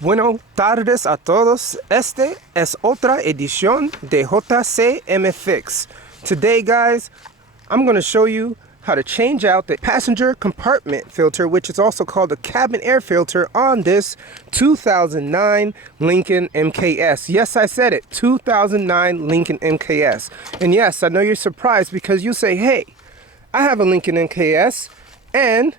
Buenas tardes a todos. Este es otra edición de JCM Fix. Today, guys, I'm going to show you how to change out the passenger compartment filter, which is also called the cabin air filter, on this 2009 Lincoln mkS. Yes, I said it, 2009 Lincoln mkS. And yes, I know you're surprised because you say, hey, I have a Lincoln mkS and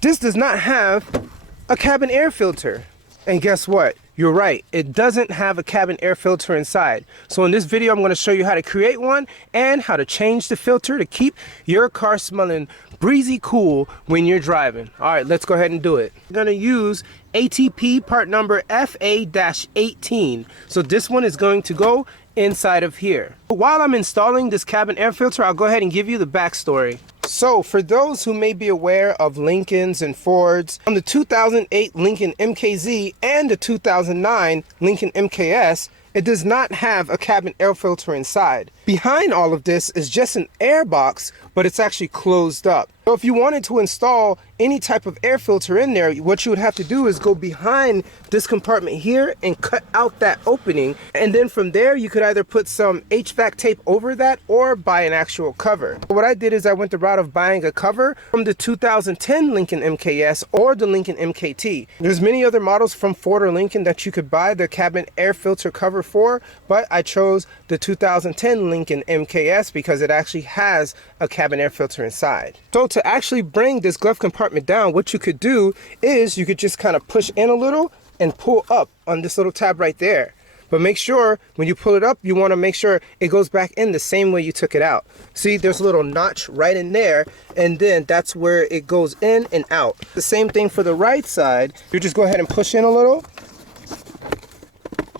this does not have a cabin air filter. And guess what? You're right, it doesn't have a cabin air filter inside. So in this video, I'm going to show you how to create one and how to change the filter to keep your car smelling breezy cool when you're driving. All right, let's go ahead and do it. I'm going to use ATP part number FA-18. So this one is going to go inside of here. While I'm installing this cabin air filter, I'll go ahead and give you the backstory. So for those who may be aware of Lincolns and Fords, on the 2008 Lincoln MKZ and the 2009 Lincoln MKS, it does not have a cabin air filter inside. Behind all of this is just an air box, but it's actually closed up. So if you wanted to install any type of air filter in there, what you would have to do is go behind this compartment here and cut out that opening. And then from there, you could either put some HVAC tape over that or buy an actual cover. What I did is I went the route of buying a cover from the 2010 Lincoln MKS or the Lincoln MKT. There's many other models from Ford or Lincoln that you could buy the cabin air filter cover for, but I chose the 2010 Lincoln MKS because it actually has a cabin air filter inside. So to actually bring this glove compartment down, what you could do is you could just kind of push in a little and pull up on this little tab right there. But make sure when you pull it up, you want to make sure it goes back in the same way you took it out. See, there's a little notch right in there, and then that's where it goes in and out. The same thing for the right side. You just go ahead and push in a little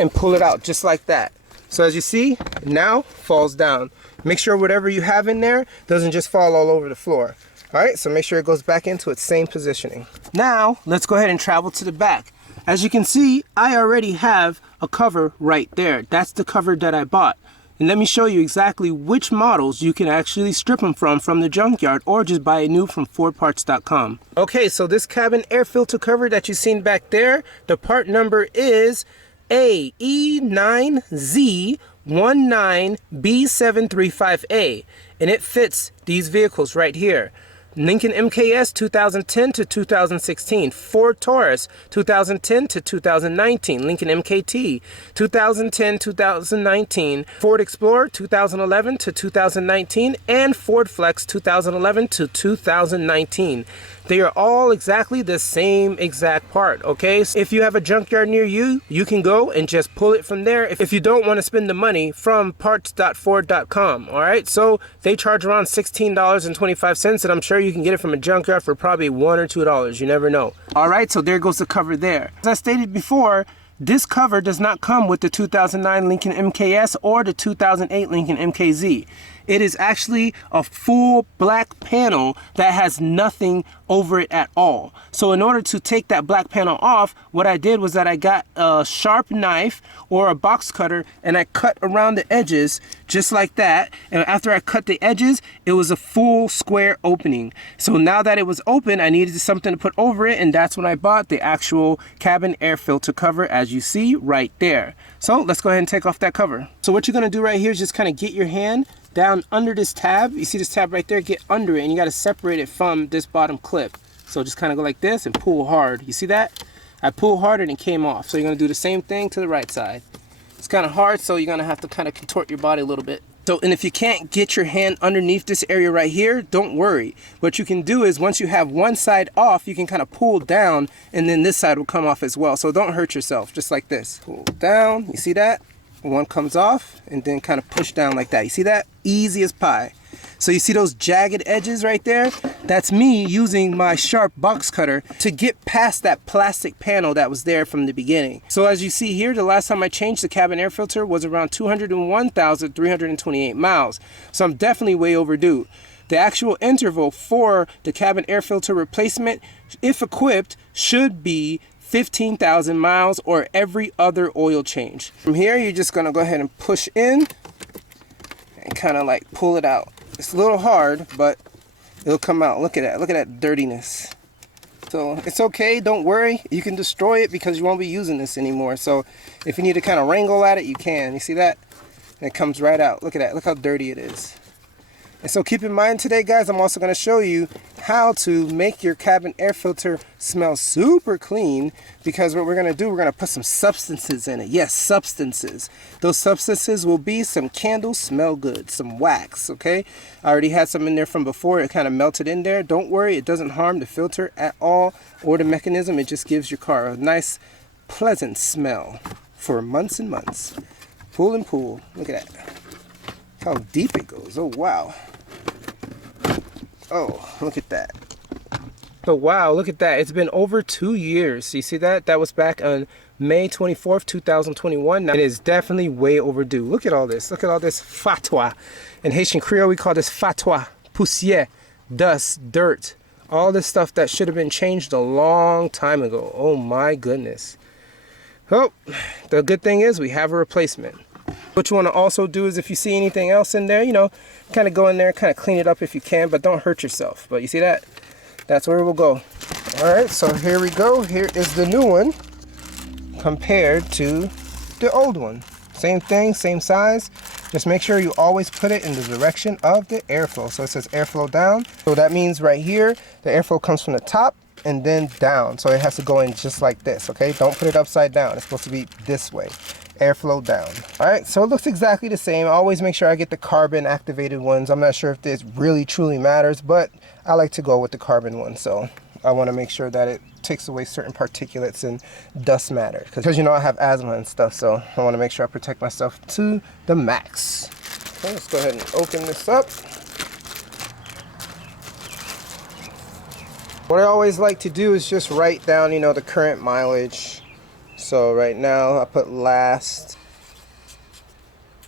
and pull it out just like that. So as you see, it now falls down. Make sure whatever you have in there doesn't just fall all over the floor. All right, so make sure it goes back into its same positioning. Now, let's go ahead and travel to the back. As you can see, I already have a cover right there. That's the cover that I bought. And let me show you exactly which models you can actually strip them from the junkyard or just buy a new from FordParts.com. Okay, so this cabin air filter cover that you've seen back there, the part number is AE9Z19B735A, and it fits these vehicles right here. Lincoln MKS 2010 to 2016, Ford Taurus 2010 to 2019, Lincoln MKT 2010-2019, Ford Explorer 2011 to 2019, and Ford Flex 2011 to 2019. They are all exactly the same exact part, okay? So if you have a junkyard near you, you can go and just pull it from there if you don't want to spend the money from parts.ford.com, all right? So they charge around $16.25, and I'm sure you can get it from a junkyard for probably $1 or $2. You never know. All right, so there goes the cover there. As I stated before, this cover does not come with the 2009 Lincoln MKS or the 2008 Lincoln MKZ. It is actually a full black panel that has nothing over it at all. So in order to take that black panel off, what I did was that I got a sharp knife or a box cutter and I cut around the edges just like that. And after I cut the edges, it was a full square opening. So now that it was open, I needed something to put over it, and that's when I bought the actual cabin air filter cover, as you see right there. So let's go ahead and take off that cover. So what you're gonna do right here is just kind of get your hand down under this tab. You see this tab right there? Get under it, and you got to separate it from this bottom clip. So just kind of go like this and pull hard. You see that? I pull hard and it came off. So you're going to do the same thing to the right side. It's kind of hard, so you're going to have to kind of contort your body a little bit. So, and if you can't get your hand underneath this area right here, don't worry. What you can do is once you have one side off, you can kind of pull down, and then this side will come off as well. So don't hurt yourself, just like this. Pull down, you see that? One comes off, and then kind of push down like that. You see that? Easy as pie. So you see those jagged edges right there? That's me using my sharp box cutter to get past that plastic panel that was there from the beginning. So as you see here, the last time I changed the cabin air filter was around 201,328 miles. So I'm definitely way overdue. The actual interval for the cabin air filter replacement, if equipped, should be 15,000 miles or every other oil change. From here, you're just gonna go ahead and push in and kind of like pull it out. It's a little hard, but it'll come out. Look at that dirtiness. So it's okay, don't worry. You can destroy it because you won't be using this anymore. So if you need to kind of wrangle at it, you can. You see that? And it comes right out. Look at that. Look how dirty it is. And so keep in mind today, guys, I'm also going to show you how to make your cabin air filter smell super clean, because what we're going to do, we're going to put some substances in it. Yes, substances. Those substances will be some candle smell good, some wax, okay? I already had some in there from before. It kind of melted in there. Don't worry, it doesn't harm the filter at all or the mechanism. It just gives your car a nice, pleasant smell for months and months. Pull and pull. Look at that. How deep it goes. Oh, wow. Oh, look at that. So wow, look at that. It's been over 2 years. You see that? That was back on May 24th, 2021. Now, it is definitely way overdue. Look at all this. Look at all this fatwa. In Haitian Creole, we call this fatwa, poussière, dust, dirt. All this stuff that should have been changed a long time ago. Oh my goodness. Oh, the good thing is we have a replacement. What you want to also do is, if you see anything else in there, you know, kind of go in there, kind of clean it up if you can, but don't hurt yourself. But you see that? That's where it will go. All right, so here we go. Here is the new one compared to the old one. Same thing, same size. Just make sure you always put it in the direction of the airflow. So it says airflow down. So that means right here, the airflow comes from the top and then down. So it has to go in just like this, okay? Don't put it upside down. It's supposed to be this way. Airflow down. All right, so it looks exactly the same. I always make sure I get the carbon activated ones. I'm not sure if this really truly matters, but I like to go with the carbon one. So I want to make sure that it takes away certain particulates and dust matter, because you know I have asthma and stuff, so I want to make sure I protect myself to the max. Okay, let's go ahead and open this up. What I always like to do is just write down, you know, the current mileage. So right now I put last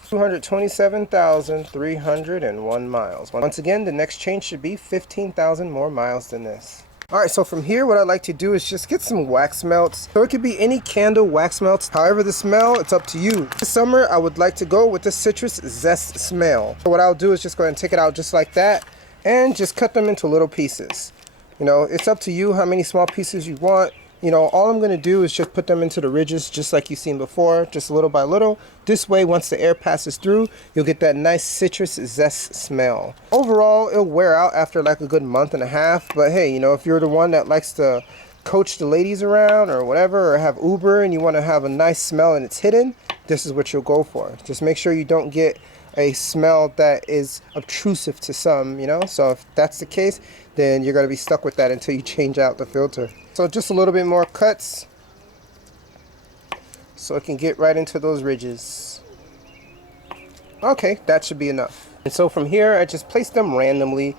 227,301 miles. Once again, the next change should be 15,000 more miles than this. All right, so from here, what I like to do is just get some wax melts. So it could be any candle wax melts. However the smell, it's up to you. This summer, I would like to go with the citrus zest smell. So what I'll do is just go ahead and take it out just like that and just cut them into little pieces. You know, it's up to you how many small pieces you want. You know, all I'm going to do is just put them into the ridges just like you've seen before, just little by little. This way, once the air passes through, you'll get that nice citrus zest smell. Overall, it'll wear out after like a good month and a half. But hey, you know, if you're the one that likes to coach the ladies around or whatever, or have Uber and you want to have a nice smell and it's hidden, this is what you'll go for. Just make sure you don't get a smell that is obtrusive to some, you know. So if that's the case, then you're going to be stuck with that until you change out the filter. So just a little bit more cuts so it can get right into those ridges. Okay, that should be enough. And so from here, I just place them randomly,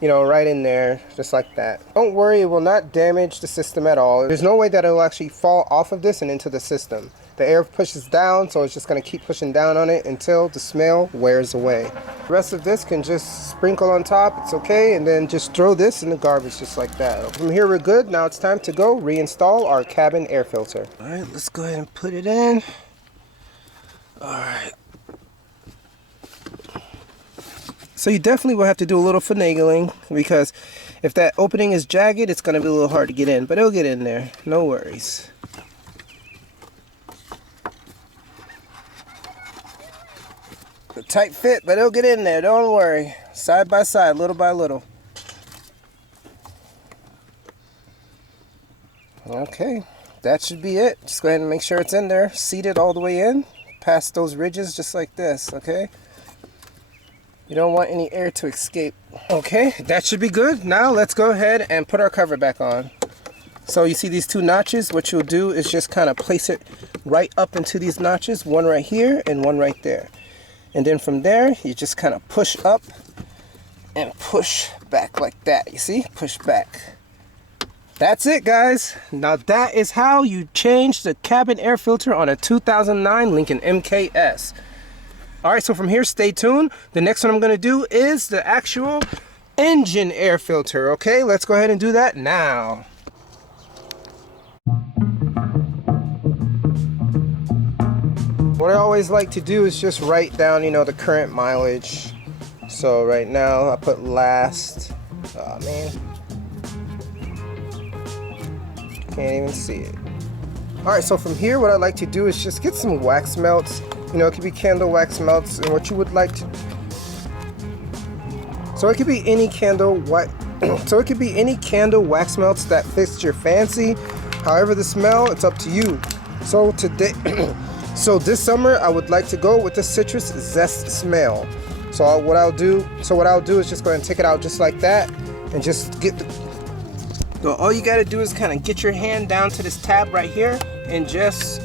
you know, right in there, just like that. Don't worry, it will not damage the system at all. There's no way that it will actually fall off of this and into the system. The air pushes down, so it's just going to keep pushing down on it until the smell wears away. The rest of this can just sprinkle on top, it's okay, and then just throw this in the garbage just like that. From here we're good. Now it's time to go reinstall our cabin air filter. All right, let's go ahead and put it in. All right. So you definitely will have to do a little finagling, because if that opening is jagged, it's going to be a little hard to get in, but it'll get in there, no worries. A tight fit, but it'll get in there, don't worry. Side by side, little by little. Okay, that should be it. Just go ahead and make sure it's in there, seated all the way in, past those ridges just like this, okay? You don't want any air to escape. Okay, that should be good. Now let's go ahead and put our cover back on. So you see these two notches? What you'll do is just kind of place it right up into these notches, one right here and one right there. And then from there, you just kind of push up and push back like that. You see? Push back. That's it, guys. Now that is how you change the cabin air filter on a 2009 Lincoln mkS. All right, so from here, stay tuned. The next one I'm going to do is the actual engine air filter. Okay, let's go ahead and do that now. What I always like to do is just write down, you know, the current mileage. So right now I put last, oh man, Can't even see it. Alright, so from here what I like to do is just get some wax melts. You know, it could be candle wax melts, and what you would like to... So it could be any candle wax melts that fits your fancy. However the smell, it's up to you. So today, so this summer I would like to go with the citrus zest smell. So what I'll do is just go ahead and take it out just like that, and just get the... So all you gotta do is kind of get your hand down to this tab right here and just